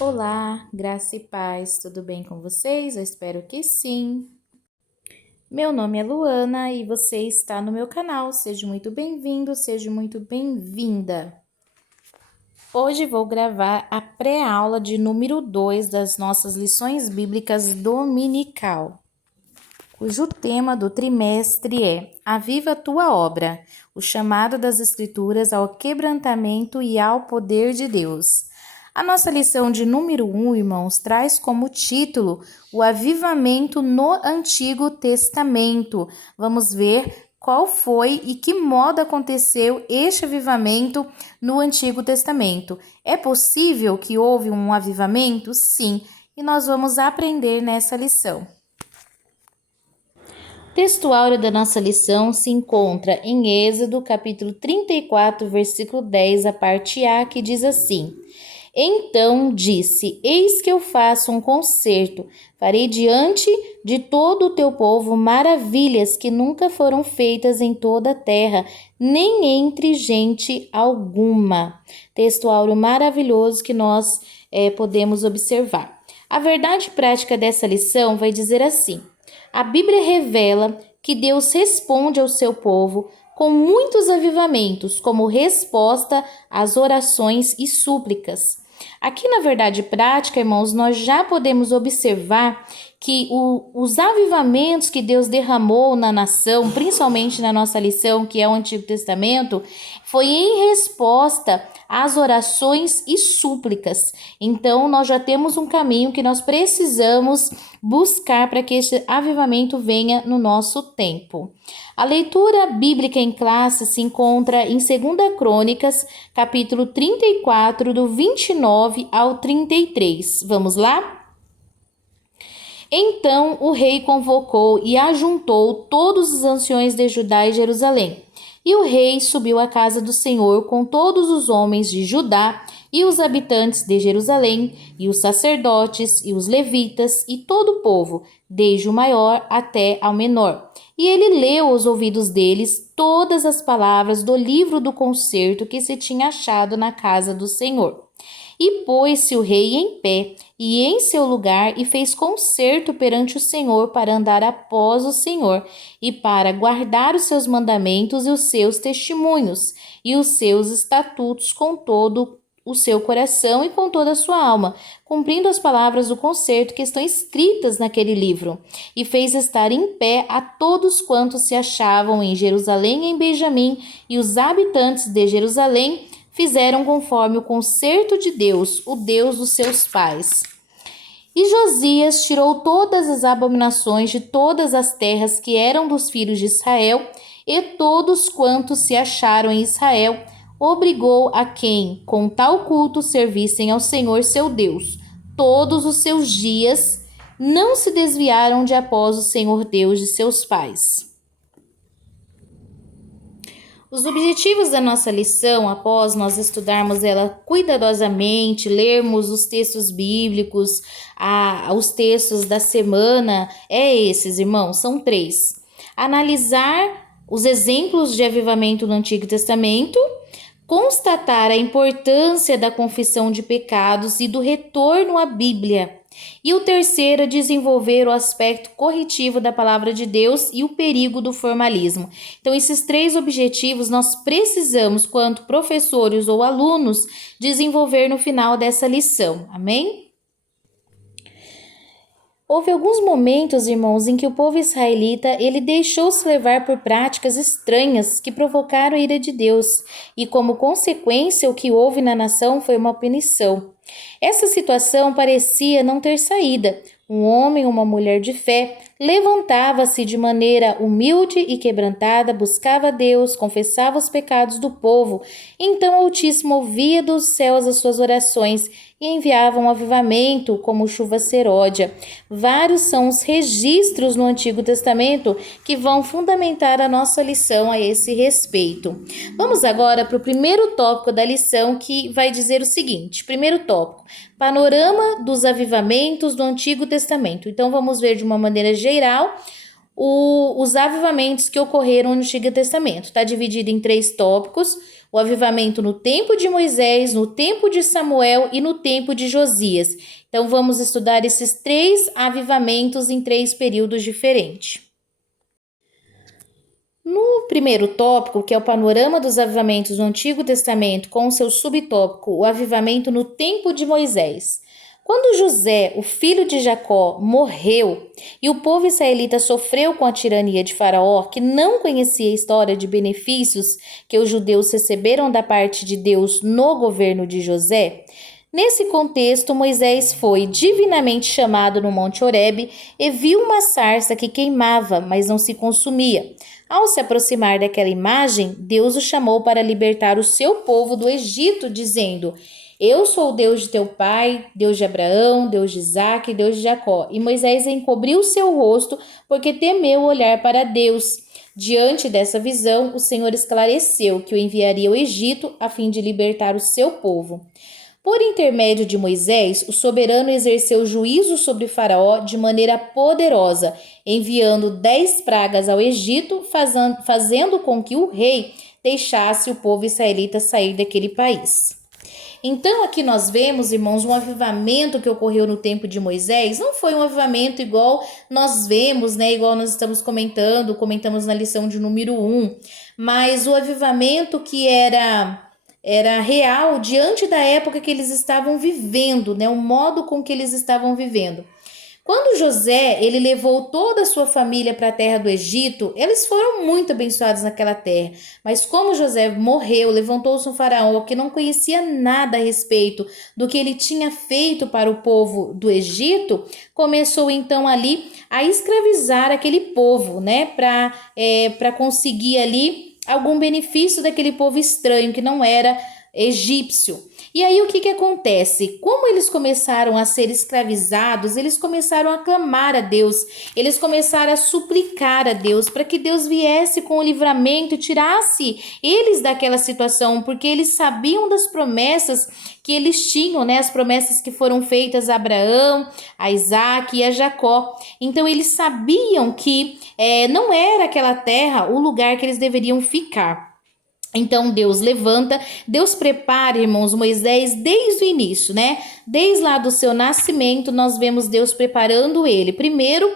Olá, graça e paz, tudo bem com vocês? Eu espero que sim. Meu nome é Luana e você está no meu canal. Seja muito bem-vindo, seja muito bem-vinda. Hoje vou gravar a pré-aula de número 2 das nossas lições bíblicas dominical, cujo tema do trimestre é Aviva a tua obra, o chamado das Escrituras ao quebrantamento e ao poder de Deus. A nossa lição de número 1, irmãos, traz como título o avivamento no Antigo Testamento. Vamos ver qual foi e que modo aconteceu este avivamento no Antigo Testamento. É possível que houve um avivamento? Sim, e nós vamos aprender nessa lição. O texto áureo da nossa lição se encontra em Êxodo, capítulo 34, versículo 10, a parte A, que diz assim: Então disse: Eis que eu faço um concerto, farei diante de todo o teu povo maravilhas que nunca foram feitas em toda a terra, nem entre gente alguma. Texto áureo maravilhoso que nós podemos observar. A verdade prática dessa lição vai dizer assim: a Bíblia revela que Deus responde ao seu povo com muitos avivamentos, como resposta às orações e súplicas. Aqui na verdade prática, irmãos, nós já podemos observar que os avivamentos que Deus derramou na nação, principalmente na nossa lição, que é o Antigo Testamento, foi em resposta às orações e súplicas. Então, nós já temos um caminho que nós precisamos buscar para que este avivamento venha no nosso tempo. A leitura bíblica em classe se encontra em 2 Crônicas, capítulo 34, do 29 ao 33. Vamos lá? Então o rei convocou e ajuntou todos os anciões de Judá e Jerusalém. E o rei subiu à casa do Senhor com todos os homens de Judá e os habitantes de Jerusalém, e os sacerdotes e os levitas e todo o povo, desde o maior até ao menor. E ele leu aos ouvidos deles todas as palavras do livro do concerto que se tinha achado na casa do Senhor. E pôs-se o rei em pé e em seu lugar, e fez concerto perante o Senhor para andar após o Senhor, e para guardar os seus mandamentos e os seus testemunhos, e os seus estatutos com todo o seu coração e com toda a sua alma, cumprindo as palavras do concerto que estão escritas naquele livro. E fez estar em pé a todos quantos se achavam em Jerusalém e em Benjamim, e os habitantes de Jerusalém fizeram conforme o concerto de Deus, o Deus dos seus pais. E Josias tirou todas as abominações de todas as terras que eram dos filhos de Israel, e todos quantos se acharam em Israel, obrigou a quem, com tal culto, servissem ao Senhor seu Deus. Todos os seus dias não se desviaram de após o Senhor Deus de seus pais. Os objetivos da nossa lição, após nós estudarmos ela cuidadosamente, lermos os textos bíblicos, os textos da semana, esses, irmãos, são 3. Analisar os exemplos de avivamento no Antigo Testamento, constatar a importância da confissão de pecados e do retorno à Bíblia. E o terceiro é desenvolver o aspecto corretivo da palavra de Deus e o perigo do formalismo. Então, esses 3 objetivos nós precisamos, quanto professores ou alunos, desenvolver no final dessa lição. Amém? Houve alguns momentos, irmãos, em que o povo israelita ele deixou-se levar por práticas estranhas que provocaram a ira de Deus, e como consequência o que houve na nação foi uma punição. Essa situação parecia não ter saída. Um homem ou uma mulher de fé levantava-se de maneira humilde e quebrantada, buscava a Deus, confessava os pecados do povo. Então o Altíssimo ouvia dos céus as suas orações e enviava um avivamento como chuva seródia. Vários são os registros no Antigo Testamento que vão fundamentar a nossa lição a esse respeito. Vamos agora para o primeiro tópico da lição, que vai dizer o seguinte. Primeiro tópico: panorama dos avivamentos do Antigo Testamento. Então vamos ver de uma maneira geral os avivamentos que ocorreram no Antigo Testamento. Está dividido em 3 tópicos. O avivamento no tempo de Moisés, no tempo de Samuel e no tempo de Josias. Então vamos estudar esses 3 avivamentos em 3 períodos diferentes. No primeiro tópico, que é o panorama dos avivamentos do Antigo Testamento, com o seu subtópico, o avivamento no tempo de Moisés. Quando José, o filho de Jacó, morreu e o povo israelita sofreu com a tirania de Faraó, que não conhecia a história de benefícios que os judeus receberam da parte de Deus no governo de José, nesse contexto, Moisés foi divinamente chamado no Monte Horebe e viu uma sarça que queimava, mas não se consumia. Ao se aproximar daquela imagem, Deus o chamou para libertar o seu povo do Egito, dizendo: Eu sou o Deus de teu pai, Deus de Abraão, Deus de Isaque e Deus de Jacó. E Moisés encobriu o seu rosto, porque temeu olhar para Deus. Diante dessa visão, o Senhor esclareceu que o enviaria ao Egito a fim de libertar o seu povo. Por intermédio de Moisés, o soberano exerceu juízo sobre Faraó de maneira poderosa, enviando 10 pragas ao Egito, fazendo com que o rei deixasse o povo israelita sair daquele país. Então aqui nós vemos, irmãos, um avivamento que ocorreu no tempo de Moisés. Não foi um avivamento igual nós vemos, né? Igual nós estamos comentamos na lição de número 1. Mas o avivamento que era real diante da época que eles estavam vivendo, né? O modo com que eles estavam vivendo. Quando José, ele levou toda a sua família para a terra do Egito, eles foram muito abençoados naquela terra. Mas como José morreu, levantou-se um faraó que não conhecia nada a respeito do que ele tinha feito para o povo do Egito, começou então ali a escravizar aquele povo, né? Para conseguir ali algum benefício daquele povo estranho que não era egípcio. E aí o que acontece? Como eles começaram a ser escravizados, eles começaram a clamar a Deus, eles começaram a suplicar a Deus para que Deus viesse com o livramento e tirasse eles daquela situação, porque eles sabiam das promessas que eles tinham, né? As promessas que foram feitas a Abraão, a Isaque e a Jacó. Então eles sabiam que não era aquela terra o lugar que eles deveriam ficar. Então Deus levanta, Deus prepara, irmãos, Moisés desde o início, né? Desde lá do seu nascimento, nós vemos Deus preparando ele. Primeiro,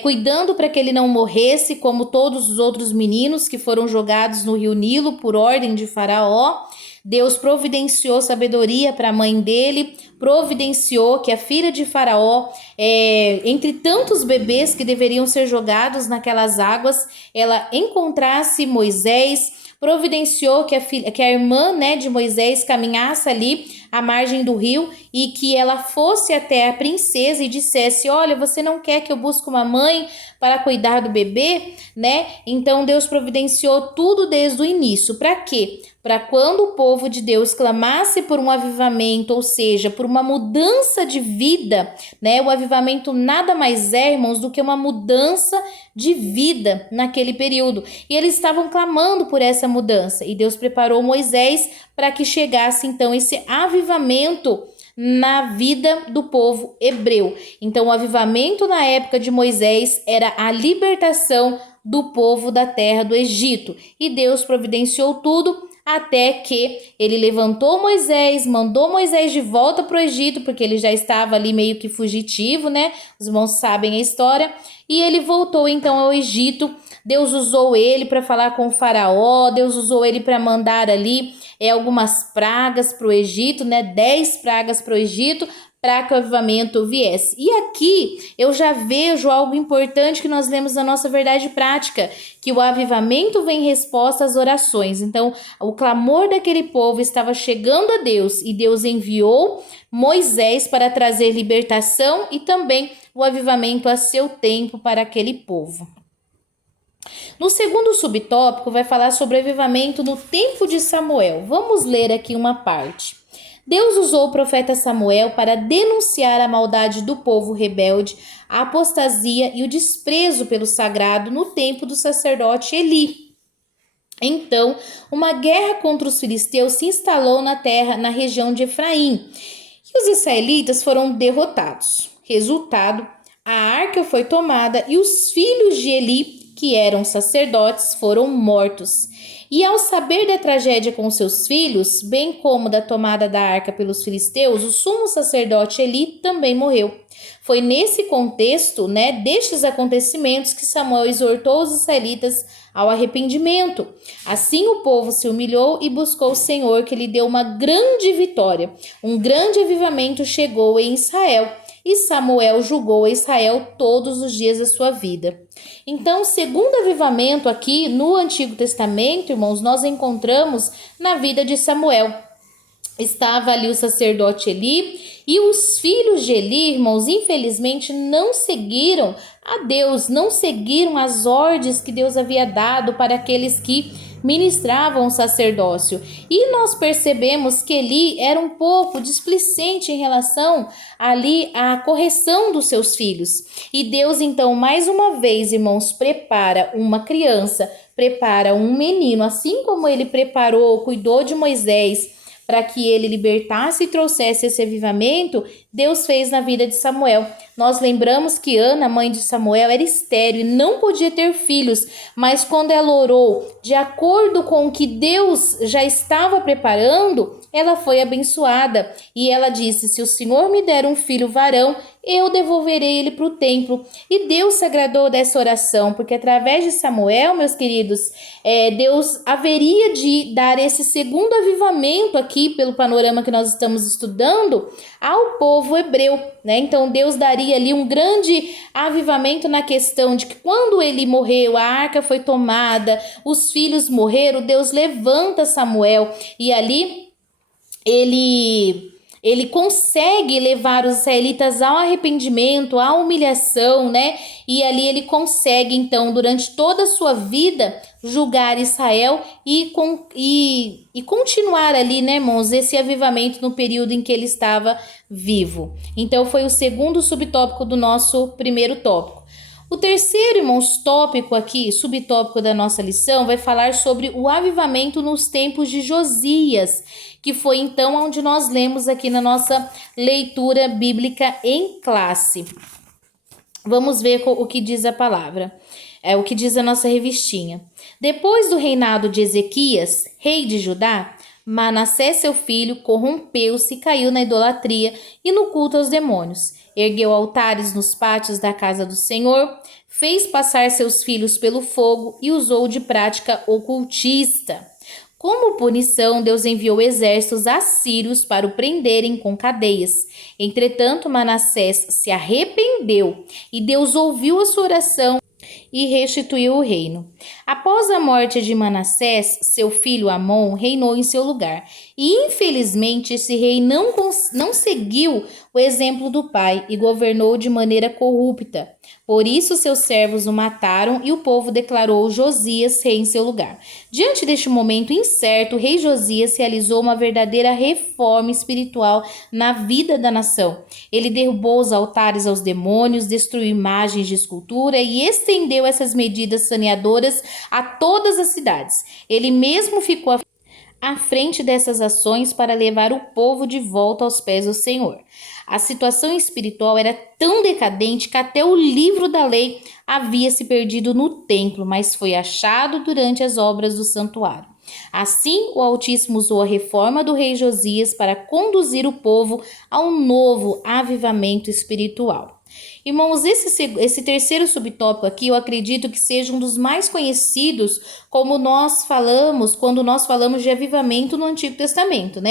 cuidando para que ele não morresse, como todos os outros meninos que foram jogados no rio Nilo por ordem de Faraó. Deus providenciou sabedoria para a mãe dele, providenciou que a filha de Faraó, entre tantos bebês que deveriam ser jogados naquelas águas, ela encontrasse Moisés, providenciou que a irmã, né, de Moisés caminhasse ali à margem do rio e que ela fosse até a princesa e dissesse: olha, você não quer que eu busque uma mãe para cuidar do bebê, né? Então Deus providenciou tudo desde o início. Para quê? Para quando o povo de Deus clamasse por um avivamento, ou seja, por uma mudança de vida, né? O avivamento nada mais é, irmãos, do que uma mudança de vida naquele período. E eles estavam clamando por essa mudança. E Deus preparou Moisés para que chegasse então esse avivamento na vida do povo hebreu. Então o avivamento na época de Moisés era a libertação do povo da terra do Egito. E Deus providenciou tudo até que ele levantou Moisés, mandou Moisés de volta para o Egito, porque ele já estava ali meio que fugitivo, né? Os irmãos sabem a história. E ele voltou então ao Egito. Deus usou ele para falar com o faraó, Deus usou ele para mandar ali algumas pragas para o Egito, né? 10 pragas para o Egito, para que o avivamento viesse. E aqui eu já vejo algo importante que nós lemos na nossa verdade prática, que o avivamento vem em resposta às orações. Então, o clamor daquele povo estava chegando a Deus e Deus enviou Moisés para trazer libertação e também o avivamento a seu tempo para aquele povo. No segundo subtópico vai falar sobre o avivamento no tempo de Samuel. Vamos ler aqui uma parte. Deus usou o profeta Samuel para denunciar a maldade do povo rebelde, a apostasia e o desprezo pelo sagrado no tempo do sacerdote Eli. Então, uma guerra contra os filisteus se instalou na região de Efraim, e os israelitas foram derrotados. Resultado, a arca foi tomada e os filhos de Eli que eram sacerdotes, foram mortos. E ao saber da tragédia com seus filhos, bem como da tomada da arca pelos filisteus, o sumo sacerdote Eli também morreu. Foi nesse contexto, destes acontecimentos que Samuel exortou os israelitas ao arrependimento. Assim o povo se humilhou e buscou o Senhor, que lhe deu uma grande vitória. Um grande avivamento chegou em Israel. E Samuel julgou a Israel todos os dias da sua vida. Então, o segundo avivamento aqui no Antigo Testamento, irmãos, nós encontramos na vida de Samuel. Estava ali o sacerdote Eli e os filhos de Eli, irmãos, infelizmente não seguiram a Deus, não seguiram as ordens que Deus havia dado para aqueles que ministravam o sacerdócio. E nós percebemos que Eli era um pouco displicente em relação ali à correção dos seus filhos. E Deus, então, mais uma vez, irmãos, prepara uma criança, prepara um menino, assim como ele preparou, cuidou de Moisés, para que ele libertasse e trouxesse esse avivamento, Deus fez na vida de Samuel. Nós lembramos que Ana, mãe de Samuel, era estéril e não podia ter filhos, mas quando ela orou de acordo com o que Deus já estava preparando, ela foi abençoada. E ela disse: se o Senhor me der um filho varão, eu devolverei ele para o templo. E Deus se agradou dessa oração, porque através de Samuel, meus queridos, Deus haveria de dar esse segundo avivamento aqui, pelo panorama que nós estamos estudando, ao povo hebreu, Então Deus daria ali um grande avivamento na questão de que quando ele morreu, a arca foi tomada, os filhos morreram, Deus levanta Samuel e ali ele consegue levar os israelitas ao arrependimento, à humilhação, E ali ele consegue, então, durante toda a sua vida, julgar Israel e continuar ali, irmãos, esse avivamento no período em que ele estava vivo. Então, foi o segundo subtópico do nosso primeiro tópico. O terceiro, irmãos, tópico aqui, subtópico da nossa lição, vai falar sobre o avivamento nos tempos de Josias, que foi então onde nós lemos aqui na nossa leitura bíblica em classe. Vamos ver o que diz a palavra, o que diz a nossa revistinha. Depois do reinado de Ezequias, rei de Judá, Manassés, seu filho, corrompeu-se e caiu na idolatria e no culto aos demônios. Ergueu altares nos pátios da casa do Senhor, fez passar seus filhos pelo fogo e usou de prática ocultista. Como punição, Deus enviou exércitos assírios para o prenderem com cadeias. Entretanto, Manassés se arrependeu e Deus ouviu a sua oração e restituiu o reino. Após a morte de Manassés, seu filho Amon reinou em seu lugar. E infelizmente esse rei não seguiu o exemplo do pai e governou de maneira corrupta. Por isso seus servos o mataram e o povo declarou Josias rei em seu lugar. Diante deste momento incerto, o rei Josias realizou uma verdadeira reforma espiritual na vida da nação. Ele derrubou os altares aos demônios, destruiu imagens de escultura e estendeu essas medidas saneadoras a todas as cidades. Ele mesmo ficou à frente dessas ações para levar o povo de volta aos pés do Senhor. A situação espiritual era tão decadente que até o livro da lei havia se perdido no templo, mas foi achado durante as obras do santuário. Assim, o Altíssimo usou a reforma do rei Josias para conduzir o povo a um novo avivamento espiritual. Irmãos, esse terceiro subtópico aqui eu acredito que seja um dos mais conhecidos quando nós falamos de avivamento no Antigo Testamento,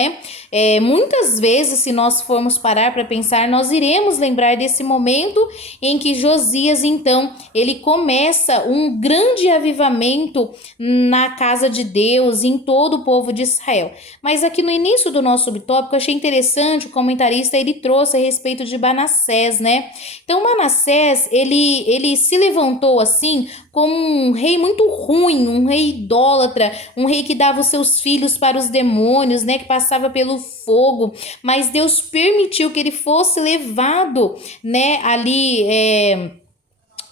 muitas vezes, se nós formos parar para pensar, nós iremos lembrar desse momento em que Josias, então, ele começa um grande avivamento na casa de Deus, em todo o povo de Israel. Mas aqui no início do nosso subtópico, eu achei interessante, o comentarista, ele trouxe a respeito de Manassés, Então, Manassés, ele se levantou assim como um rei muito ruim, um rei idólatra, um rei que dava os seus filhos para os demônios, que passava pelo fogo, mas Deus permitiu que ele fosse levado, ali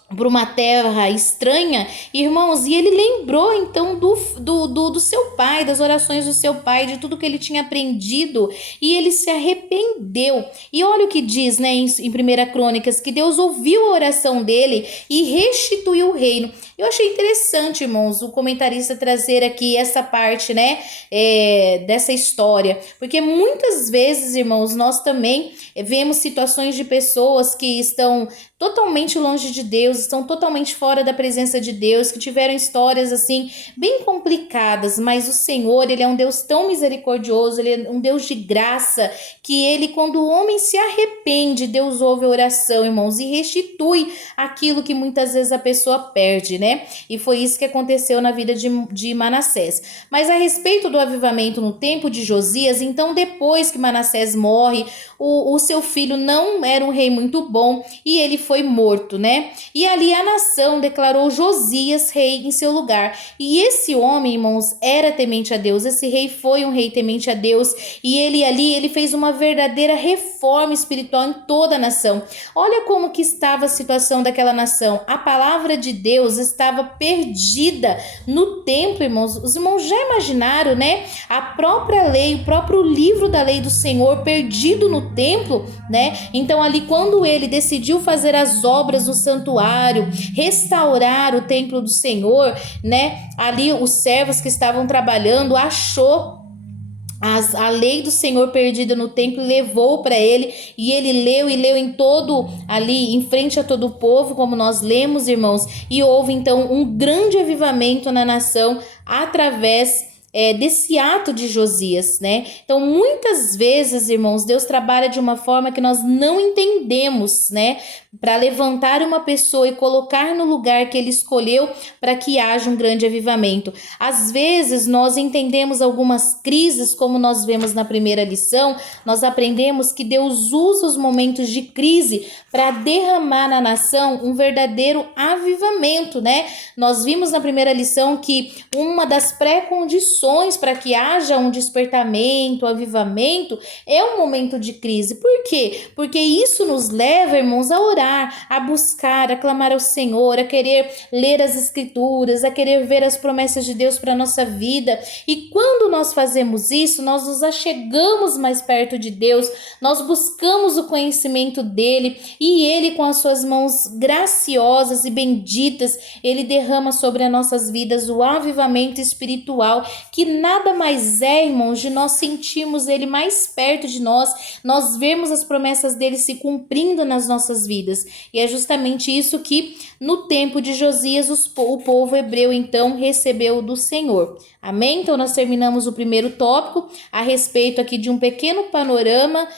para uma terra estranha, irmãos, e ele lembrou então do seu pai, das orações do seu pai, de tudo que ele tinha aprendido, e ele se arrependeu. E olha o que diz, né, em 1 Crônicas, que Deus ouviu a oração dele e restituiu o reino. Eu achei interessante, irmãos, o comentarista trazer aqui essa parte, né, dessa história, porque muitas vezes, irmãos, nós também vemos situações de pessoas que estão totalmente longe de Deus, estão totalmente fora da presença de Deus, que tiveram histórias assim bem complicadas, mas o Senhor, ele é um Deus tão misericordioso, ele é um Deus de graça, que ele, quando o homem se arrepende, Deus ouve a oração, irmãos, e restitui aquilo que muitas vezes a pessoa perde, né? E foi isso que aconteceu na vida de Manassés. Mas a respeito do avivamento no tempo de Josias, então depois que Manassés morre, o seu filho não era um rei muito bom e ele foi morto, né? E ali a nação declarou Josias rei em seu lugar. E esse homem, irmãos, era temente a Deus. Esse rei foi um rei temente a Deus. E ele fez uma verdadeira reforma espiritual em toda a nação. Olha como que estava a situação daquela nação. A palavra de Deus estava perdida no templo, irmãos. Os irmãos já imaginaram, né? A própria lei, o próprio livro da lei do Senhor perdido no templo, né? Então ali quando ele decidiu fazer as obras no santuário, restaurar o templo do Senhor, né? Ali os servos que estavam trabalhando achou a lei do Senhor perdida no templo, levou para ele e ele leu e leu em todo ali, em frente a todo o povo, como nós lemos, irmãos, e houve então um grande avivamento na nação através desse ato de Josias, né? Então, muitas vezes, irmãos, Deus trabalha de uma forma que nós não entendemos, né? Para levantar uma pessoa e colocar no lugar que ele escolheu para que haja um grande avivamento. Às vezes, nós entendemos algumas crises, como nós vemos na primeira lição, nós aprendemos que Deus usa os momentos de crise para derramar na nação um verdadeiro avivamento, né? Nós vimos na primeira lição que uma das pré-condições para que haja um despertamento, avivamento, é um momento de crise. Por quê? Porque isso nos leva, irmãos, a orar, a buscar, a clamar ao Senhor, a querer ler as Escrituras, a querer ver as promessas de Deus para a nossa vida. E quando nós fazemos isso, nós nos achegamos mais perto de Deus, nós buscamos o conhecimento dele e ele, com as suas mãos graciosas e benditas, ele derrama sobre as nossas vidas o avivamento espiritual, que nada mais é, irmãos, de nós sentirmos ele mais perto de nós vemos as promessas dele se cumprindo nas nossas vidas. E é justamente isso que no tempo de Josias o povo hebreu então recebeu do Senhor. Amém? Então nós terminamos o primeiro tópico a respeito aqui de um pequeno panorama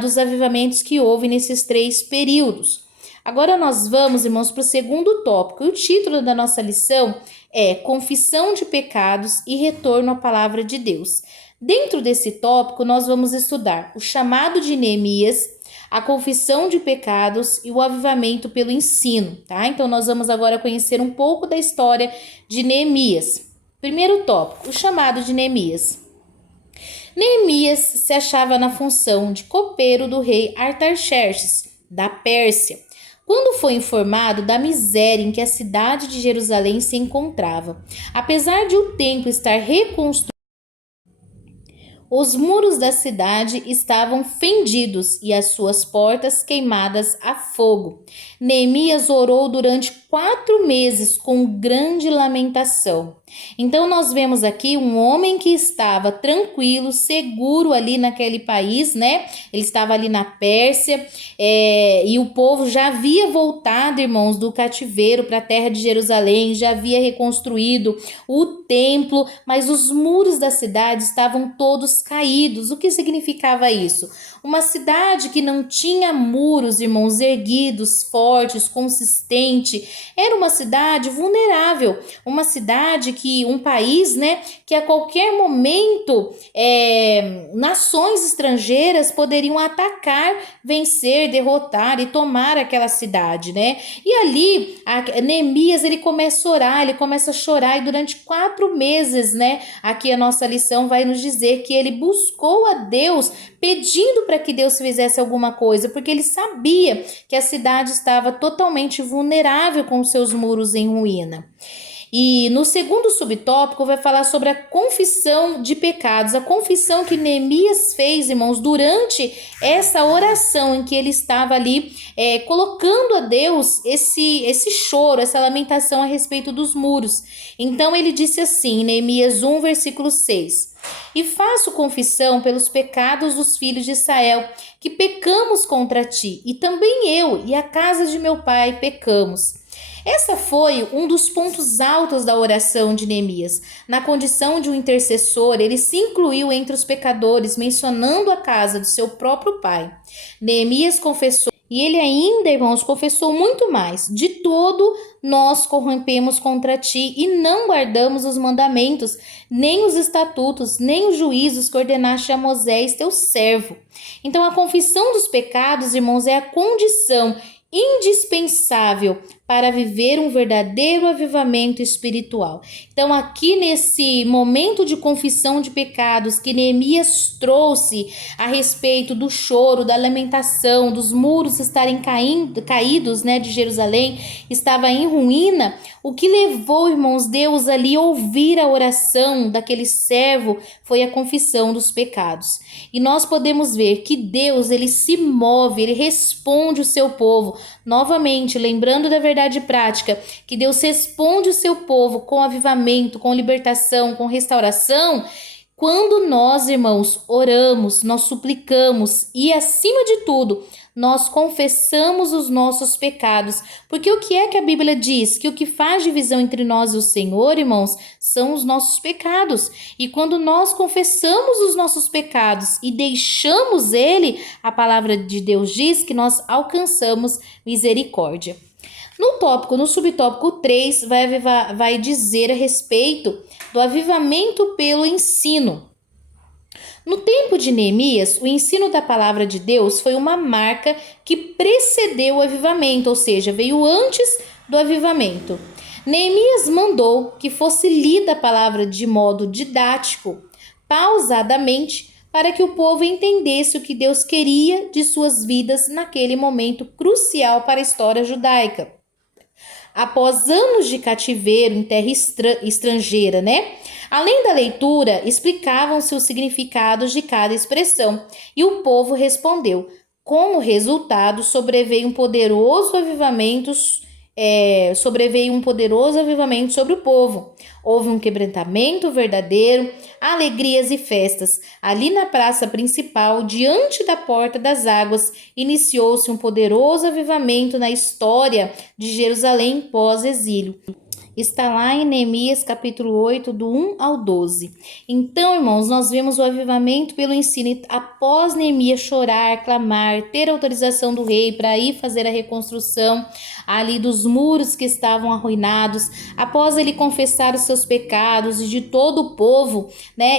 dos avivamentos que houve nesses 3 períodos. Agora nós vamos, irmãos, para o segundo tópico. E o título da nossa lição é Confissão de Pecados e Retorno à Palavra de Deus. Dentro desse tópico, nós vamos estudar o chamado de Neemias, a confissão de pecados e o avivamento pelo ensino, tá? Então, nós vamos agora conhecer um pouco da história de Neemias. Primeiro tópico, o chamado de Neemias. Neemias se achava na função de copeiro do rei Artaxerxes, da Pérsia, quando foi informado da miséria em que a cidade de Jerusalém se encontrava. Apesar de o templo estar reconstruído, os muros da cidade estavam fendidos e as suas portas queimadas a fogo. Neemias orou durante 4 meses com grande lamentação. Então nós vemos aqui um homem que estava tranquilo, seguro ali naquele país, né? Ele estava ali na Pérsia e o povo já havia voltado, irmãos, do cativeiro para a terra de Jerusalém, já havia reconstruído o templo, mas os muros da cidade estavam todos caídos. O que significava isso? Uma cidade que não tinha muros, irmãos, erguidos, fortes, consistente, era uma cidade vulnerável, uma cidade um país, né, que a qualquer momento nações estrangeiras poderiam atacar, vencer, derrotar e tomar aquela cidade, né? E ali, Neemias, ele começa a orar, ele começa a chorar e durante 4 meses, né, aqui a nossa lição vai nos dizer que ele buscou a Deus pedindo para para que Deus fizesse alguma coisa, porque ele sabia que a cidade estava totalmente vulnerável com seus muros em ruína. E no segundo subtópico vai falar sobre a confissão de pecados, a confissão que Neemias fez, irmãos, durante essa oração em que ele estava ali colocando a Deus esse choro, essa lamentação a respeito dos muros. Então ele disse assim, Neemias 1, versículo 6: E faço confissão pelos pecados dos filhos de Israel, que pecamos contra ti, e também eu e a casa de meu pai pecamos. Essa foi um dos pontos altos da oração de Neemias. Na condição de um intercessor, ele se incluiu entre os pecadores, mencionando a casa do seu próprio pai. Neemias confessou, e ele ainda, irmãos, confessou muito mais. De todo nós corrompemos contra ti e não guardamos os mandamentos, nem os estatutos, nem os juízos que ordenaste a Moisés, teu servo. Então, a confissão dos pecados, irmãos, é a condição indispensável para viver um verdadeiro avivamento espiritual. Então, aqui nesse momento de confissão de pecados que Neemias trouxe a respeito do choro, da lamentação, dos muros estarem caídos, de Jerusalém, estava em ruína, o que levou, irmãos, Deus ali a ouvir a oração daquele servo foi a confissão dos pecados. E nós podemos ver que Deus, ele se move, ele responde o seu povo. Novamente, lembrando da verdade prática, que Deus responde o seu povo com avivamento, com libertação, com restauração, quando nós, irmãos, oramos, nós suplicamos e, acima de tudo, nós confessamos os nossos pecados. Porque o que é que a Bíblia diz? Que o que faz divisão entre nós e o Senhor, irmãos, são os nossos pecados. E quando nós confessamos os nossos pecados e deixamos Ele, a palavra de Deus diz que nós alcançamos misericórdia. No subtópico 3, vai dizer a respeito do avivamento pelo ensino. No tempo de Neemias, o ensino da palavra de Deus foi uma marca que precedeu o avivamento, ou seja, veio antes do avivamento. Neemias mandou que fosse lida a palavra de modo didático, pausadamente, para que o povo entendesse o que Deus queria de suas vidas naquele momento crucial para a história judaica. Após anos de cativeiro em terra estrangeira, Além da leitura, explicavam-se os significados de cada expressão, e o povo respondeu. Como resultado, sobreveio um poderoso avivamento sobre o povo. Houve um quebrantamento verdadeiro, alegrias e festas. Ali na praça principal, diante da porta das águas, iniciou-se um poderoso avivamento na história de Jerusalém pós-exílio. Está lá em Neemias capítulo 8, do 1 ao 12. Então, irmãos, nós vemos o avivamento pelo ensino. Após Neemias chorar, clamar, ter autorização do rei para ir fazer a reconstrução ali dos muros que estavam arruinados, após ele confessar os seus pecados e de todo o povo,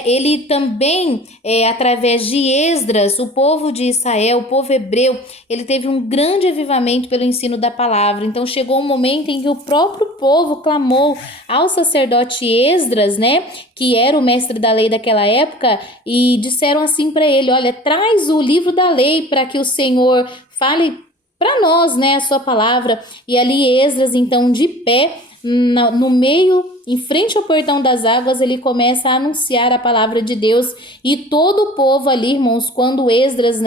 ele também, através de Esdras, o povo de Israel, o povo hebreu, ele teve um grande avivamento pelo ensino da palavra. Então, chegou um momento em que o próprio povo clamou ao sacerdote Esdras, que era o mestre da lei daquela época, e disseram assim para ele: olha, traz o livro da lei para que o Senhor fale para nós, a sua palavra. E ali Esdras, então, de pé, no meio, em frente ao portão das águas, ele começa a anunciar a palavra de Deus, e todo o povo ali, irmãos, quando Esdras,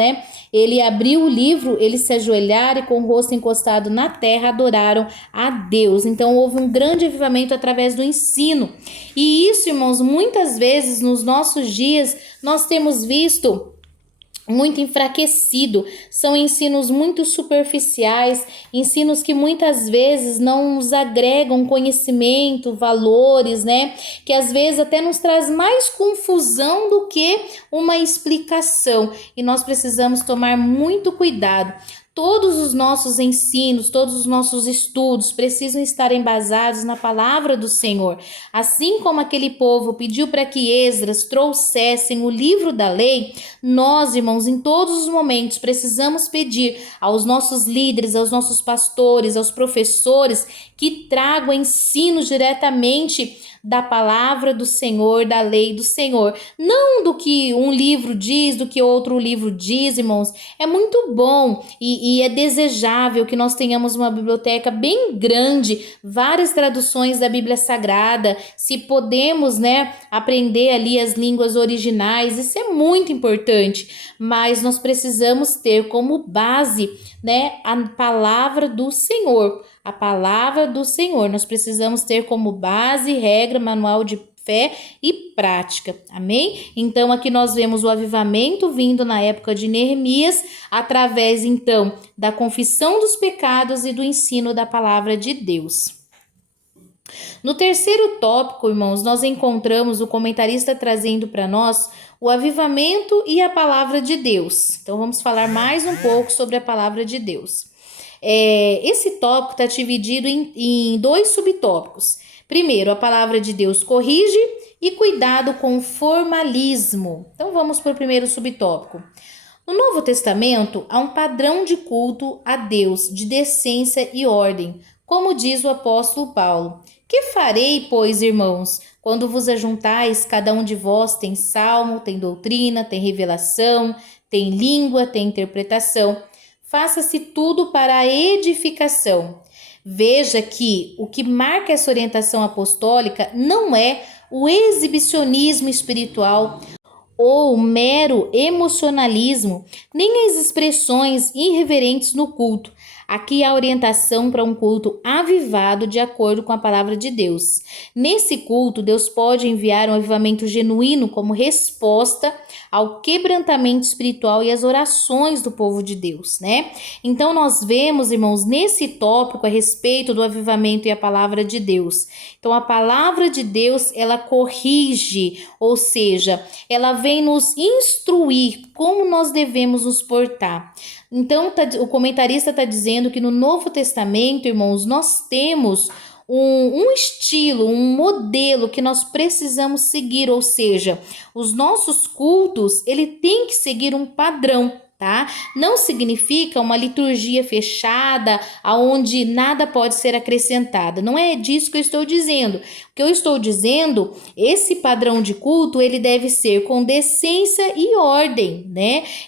ele abriu o livro, eles se ajoelharam e com o rosto encostado na terra adoraram a Deus. Então houve um grande avivamento através do ensino. E isso, irmãos, muitas vezes nos nossos dias nós temos visto muito enfraquecido. São ensinos muito superficiais, ensinos que muitas vezes não nos agregam conhecimento, valores, que às vezes até nos traz mais confusão do que uma explicação. E nós precisamos tomar muito cuidado. Todos os nossos ensinos, todos os nossos estudos precisam estar embasados na palavra do Senhor. Assim como aquele povo pediu para que Esdras trouxessem o livro da lei, nós, irmãos, em todos os momentos precisamos pedir aos nossos líderes, aos nossos pastores, aos professores que tragam ensinos diretamente da palavra do Senhor, da lei do Senhor. Não do que um livro diz, do que outro livro diz, irmãos. É muito bom e é desejável que nós tenhamos uma biblioteca bem grande, várias traduções da Bíblia Sagrada. Se podemos, aprender ali as línguas originais, isso é muito importante. Mas nós precisamos ter como base, a palavra do Senhor. A palavra do Senhor, nós precisamos ter como base, regra, manual de fé e prática, amém? Então aqui nós vemos o avivamento vindo na época de Neemias, através então da confissão dos pecados e do ensino da palavra de Deus. No terceiro tópico, irmãos, nós encontramos o comentarista trazendo para nós o avivamento e a palavra de Deus. Então vamos falar mais um pouco sobre a palavra de Deus. Esse tópico está dividido em 2 subtópicos. Primeiro, a palavra de Deus corrige e cuidado com o formalismo. Então vamos para o primeiro subtópico. No Novo Testamento, há um padrão de culto a Deus, de decência e ordem, como diz o apóstolo Paulo. Que farei, pois, irmãos, quando vos ajuntais, cada um de vós tem salmo, tem doutrina, tem revelação, tem língua, tem interpretação. Faça-se tudo para a edificação. Veja que o que marca essa orientação apostólica não é o exibicionismo espiritual ou o mero emocionalismo, nem as expressões irreverentes no culto. Aqui há orientação para um culto avivado de acordo com a palavra de Deus. Nesse culto, Deus pode enviar um avivamento genuíno como resposta ao quebrantamento espiritual e às orações do povo de Deus, Então nós vemos, irmãos, nesse tópico a respeito do avivamento e a palavra de Deus. Então a palavra de Deus, ela corrige, ou seja, ela vem nos instruir como nós devemos nos portar. Então, o comentarista está dizendo que no Novo Testamento, irmãos, nós temos um estilo, um modelo que nós precisamos seguir, ou seja, os nossos cultos, ele tem que seguir um padrão, tá? Não significa uma liturgia fechada, aonde nada pode ser acrescentado. Não é disso que eu estou dizendo. O que eu estou dizendo, esse padrão de culto, ele deve ser com decência e ordem,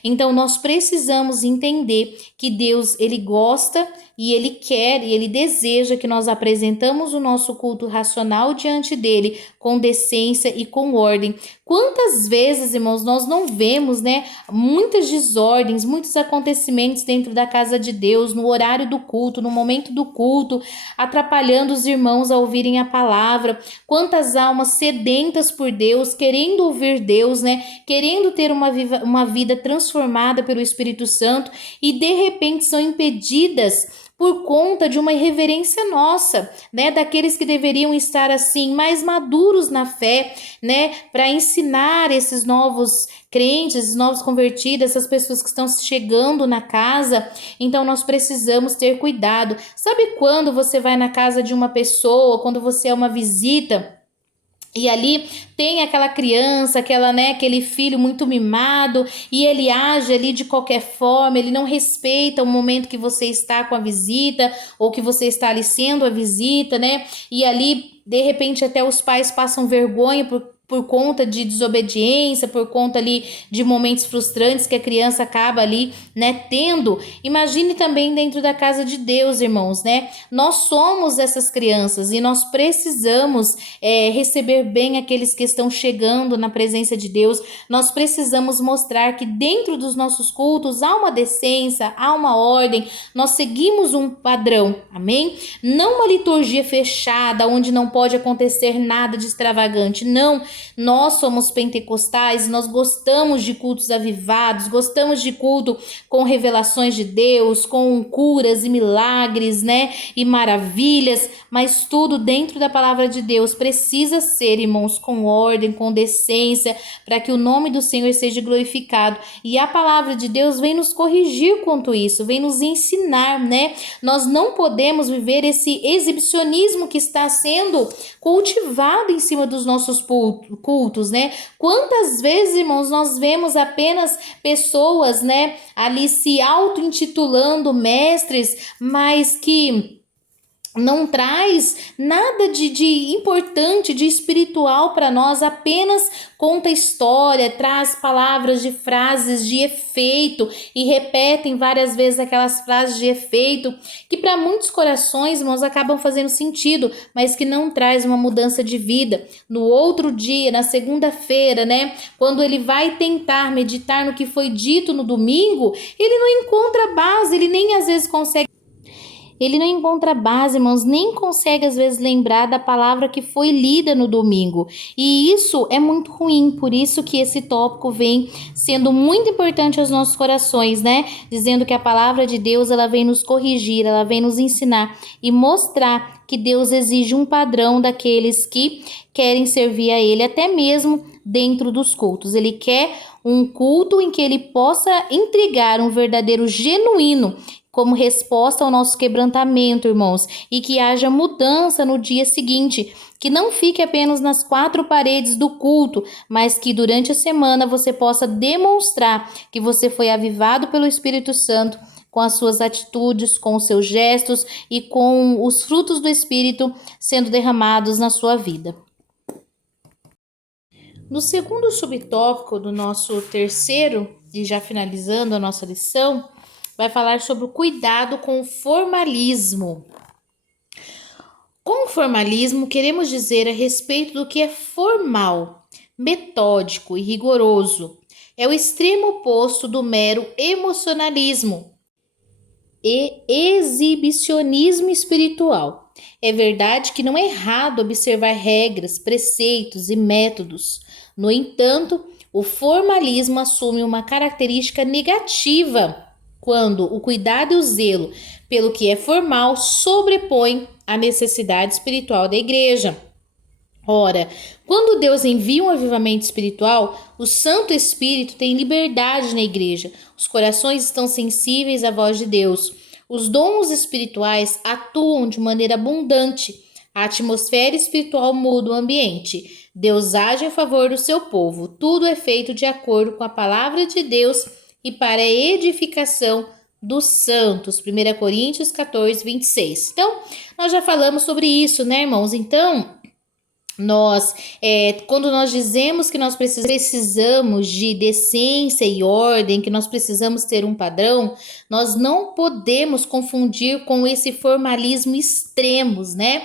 Então, nós precisamos entender que Deus, ele gosta e ele quer e ele deseja que nós apresentamos o nosso culto racional diante dele com decência e com ordem. Quantas vezes, irmãos, nós não vemos, muitas desordens, muitos acontecimentos dentro da casa de Deus, no horário do culto, no momento do culto, atrapalhando os irmãos a ouvirem a palavra. Quantas almas sedentas por Deus, querendo ouvir Deus, querendo ter uma vida transformada pelo Espírito Santo e de repente são impedidas por conta de uma irreverência nossa, daqueles que deveriam estar assim mais maduros na fé, para ensinar esses novos crentes, esses novos convertidos, essas pessoas que estão chegando na casa. Então nós precisamos ter cuidado. Sabe quando você vai na casa de uma pessoa, quando você é uma visita, e ali tem aquela criança, aquele filho muito mimado, e ele age ali de qualquer forma, ele não respeita o momento que você está com a visita, ou que você está ali sendo a visita, E ali, de repente, até os pais passam vergonha por conta de desobediência, por conta ali de momentos frustrantes que a criança acaba ali, tendo. Imagine também dentro da casa de Deus, irmãos, Nós somos essas crianças e nós precisamos receber bem aqueles que estão chegando na presença de Deus. Nós precisamos mostrar que dentro dos nossos cultos há uma decência, há uma ordem, nós seguimos um padrão, amém? Não uma liturgia fechada, onde não pode acontecer nada de extravagante, não. Nós somos pentecostais, nós gostamos de cultos avivados, gostamos de culto com revelações de Deus, com curas e milagres, né? E maravilhas, mas tudo dentro da palavra de Deus precisa ser, irmãos, com ordem, com decência, para que o nome do Senhor seja glorificado. E a palavra de Deus vem nos corrigir quanto isso, vem nos ensinar, né? Nós não podemos viver esse exibicionismo que está sendo cultivado em cima dos nossos cultos, né? Quantas vezes, irmãos, nós vemos apenas pessoas, né, ali se auto-intitulando mestres, mas que não traz nada de importante, de espiritual para nós, apenas conta história, traz palavras de frases de efeito e repetem várias vezes aquelas frases de efeito que para muitos corações, irmãos, acabam fazendo sentido, mas que não traz uma mudança de vida. No outro dia, na segunda-feira, né, quando ele vai tentar meditar no que foi dito no domingo, ele não encontra base, ele nem às vezes consegue. Ele não encontra base, irmãos, nem consegue às vezes lembrar da palavra que foi lida no domingo. E isso é muito ruim, por isso que esse tópico vem sendo muito importante aos nossos corações, né? Dizendo que a palavra de Deus, ela vem nos corrigir, ela vem nos ensinar e mostrar que Deus exige um padrão daqueles que querem servir a Ele, até mesmo dentro dos cultos. Ele quer um culto em que Ele possa entregar um verdadeiro genuíno como resposta ao nosso quebrantamento, irmãos, e que haja mudança no dia seguinte, que não fique apenas nas quatro paredes do culto, mas que durante a semana você possa demonstrar que você foi avivado pelo Espírito Santo com as suas atitudes, com os seus gestos e com os frutos do Espírito sendo derramados na sua vida. No segundo subtópico do nosso terceiro, e já finalizando a nossa lição, vai falar sobre o cuidado com o formalismo. Com o formalismo, queremos dizer a respeito do que é formal, metódico e rigoroso. É o extremo oposto do mero emocionalismo e exibicionismo espiritual. É verdade que não é errado observar regras, preceitos e métodos. No entanto, o formalismo assume uma característica negativa quando o cuidado e o zelo pelo que é formal sobrepõem a necessidade espiritual da igreja. Ora, quando Deus envia um avivamento espiritual, o Santo Espírito tem liberdade na igreja. Os corações estão sensíveis à voz de Deus. Os dons espirituais atuam de maneira abundante. A atmosfera espiritual muda o ambiente. Deus age em favor do seu povo. Tudo é feito de acordo com a palavra de Deus e para a edificação dos santos. 1 Coríntios 14, 26. Então, nós já falamos sobre isso, né, irmãos? Então, quando nós dizemos que nós precisamos de decência e ordem, que nós precisamos ter um padrão, nós não podemos confundir com esse formalismo extremos, né?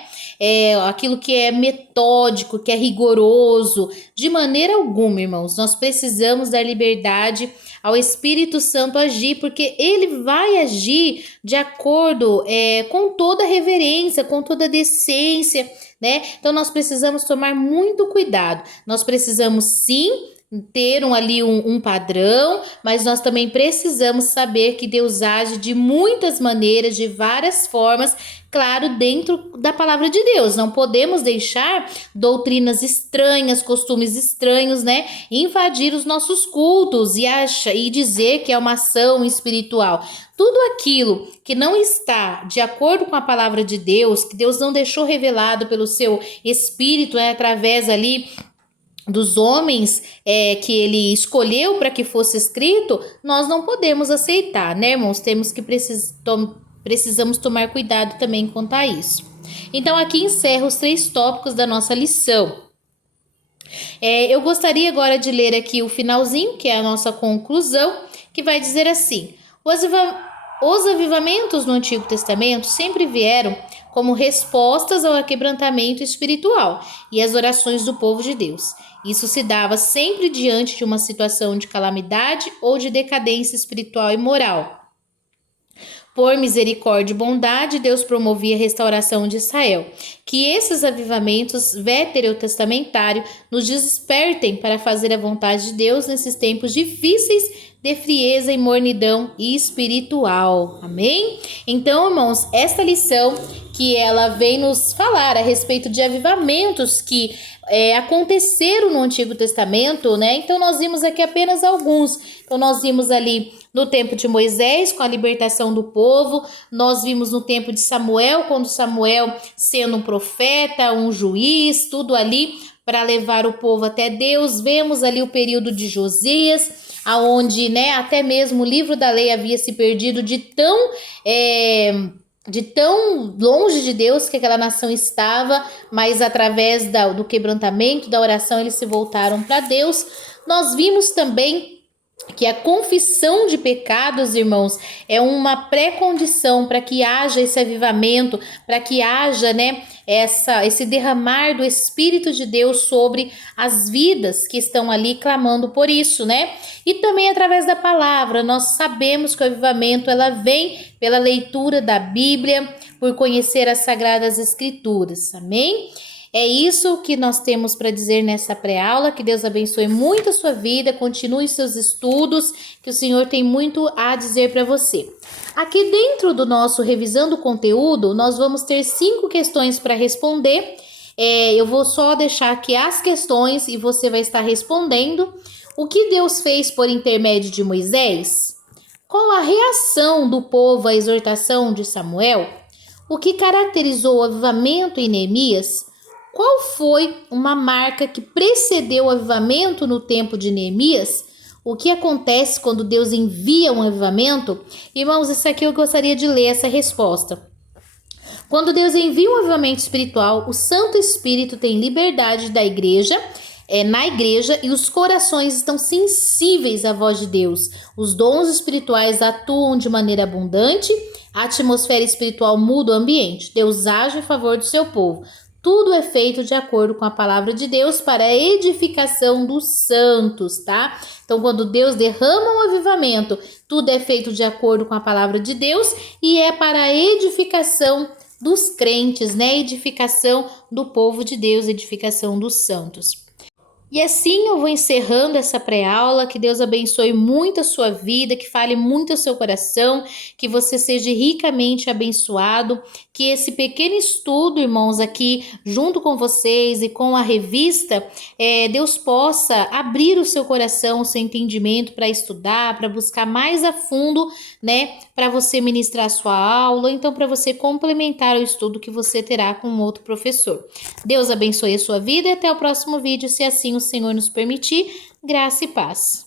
Aquilo que é metódico, que é rigoroso. De maneira alguma, irmãos, nós precisamos dar liberdade ao Espírito Santo agir, porque ele vai agir de acordo com toda reverência, com toda decência, né? Então nós precisamos tomar muito cuidado. Nós precisamos sim ter um padrão, mas nós também precisamos saber que Deus age de muitas maneiras, de várias formas, claro, dentro da palavra de Deus. Não podemos deixar doutrinas estranhas, costumes estranhos, né, invadir os nossos cultos e dizer que é uma ação espiritual. Tudo aquilo que não está de acordo com a palavra de Deus, que Deus não deixou revelado pelo seu Espírito, através ali dos homens que ele escolheu para que fosse escrito, nós não podemos aceitar, né, irmãos? Precisamos tomar cuidado também quanto a isso. Então, aqui encerro os 3 tópicos da nossa lição. Eu gostaria agora de ler aqui o finalzinho, que é a nossa conclusão, que vai dizer assim: os avivamentos no Antigo Testamento sempre vieram como respostas ao quebrantamento espiritual e às orações do povo de Deus. Isso se dava sempre diante de uma situação de calamidade ou de decadência espiritual e moral. Por misericórdia e bondade, Deus promovia a restauração de Israel. Que esses avivamentos veterotestamentários nos despertem para fazer a vontade de Deus nesses tempos difíceis de frieza e mornidão espiritual. Amém? Então, irmãos, esta lição que ela vem nos falar a respeito de avivamentos que aconteceram no Antigo Testamento, né? Então, nós vimos aqui apenas alguns. Então, nós vimos ali no tempo de Moisés, com a libertação do povo. Nós vimos no tempo de Samuel, quando Samuel, sendo um profeta, um juiz, tudo ali para levar o povo até Deus. Vemos ali o período de Josias, aonde, né, até mesmo o livro da lei havia se perdido de tão longe de Deus que aquela nação estava, mas através do quebrantamento, da oração, eles se voltaram para Deus. Nós vimos também que a confissão de pecados, irmãos, é uma pré-condição para que haja esse avivamento, para que haja, né, esse derramar do Espírito de Deus sobre as vidas que estão ali clamando por isso, né? E também através da palavra, nós sabemos que o avivamento ela vem pela leitura da Bíblia, por conhecer as Sagradas Escrituras, amém? É isso que nós temos para dizer nessa pré-aula. Que Deus abençoe muito a sua vida, continue seus estudos, que o Senhor tem muito a dizer para você. Aqui dentro do nosso Revisando o Conteúdo, nós vamos ter 5 questões para responder. Eu vou só deixar aqui as questões e você vai estar respondendo. O que Deus fez por intermédio de Moisés? Qual a reação do povo à exortação de Samuel? O que caracterizou o avivamento em Neemias? Qual foi uma marca que precedeu o avivamento no tempo de Neemias? O que acontece quando Deus envia um avivamento? Irmãos, isso aqui eu gostaria de ler essa resposta. Quando Deus envia um avivamento espiritual, o Santo Espírito tem liberdade na igreja e os corações estão sensíveis à voz de Deus. Os dons espirituais atuam de maneira abundante, a atmosfera espiritual muda o ambiente. Deus age em favor do seu povo. Tudo é feito de acordo com a palavra de Deus para a edificação dos santos, tá? Então, quando Deus derrama um avivamento, tudo é feito de acordo com a palavra de Deus e é para a edificação dos crentes, né? Edificação do povo de Deus, edificação dos santos. E assim eu vou encerrando essa pré-aula. Que Deus abençoe muito a sua vida, que fale muito ao seu coração, que você seja ricamente abençoado, que esse pequeno estudo, irmãos, aqui junto com vocês e com a revista, Deus possa abrir o seu coração, o seu entendimento para estudar, para buscar mais a fundo, né, para você ministrar a sua aula, então para você complementar o estudo que você terá com outro professor. Deus abençoe a sua vida e até o próximo vídeo, se assim o Senhor nos permitir. Graça e paz.